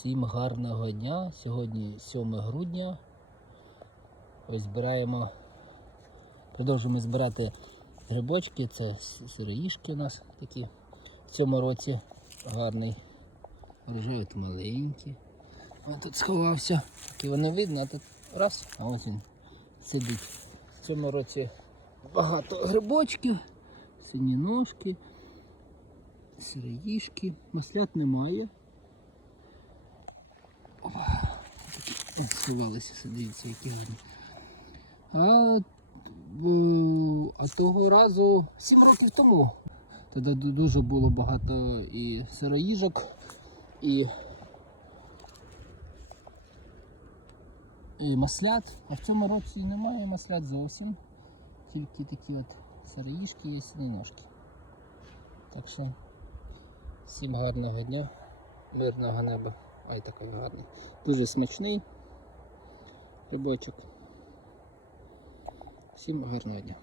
Всім гарного дня. Сьогодні 7 грудня. Ось збираємо, продовжуємо збирати грибочки. Це сироїшки у нас такі в цьому році гарний. Рожевий от маленький. Ось тут сховався. Такі вони видно, а тут раз, а ось він сидить. В цьому році багато грибочків, сині ножки, сироїшки, маслят немає. О, сховалися, дивіться, які гарні. А, а того разу, сім років тому, тоді дуже було багато і сироїжок, і, і маслят. А в цьому році немає маслят зовсім. Тільки такі от сироїжки і синіножки. Так що всім гарного дня, мирного неба. Ай такий гарний. Дуже смачний грибочок. Всім гарного дня.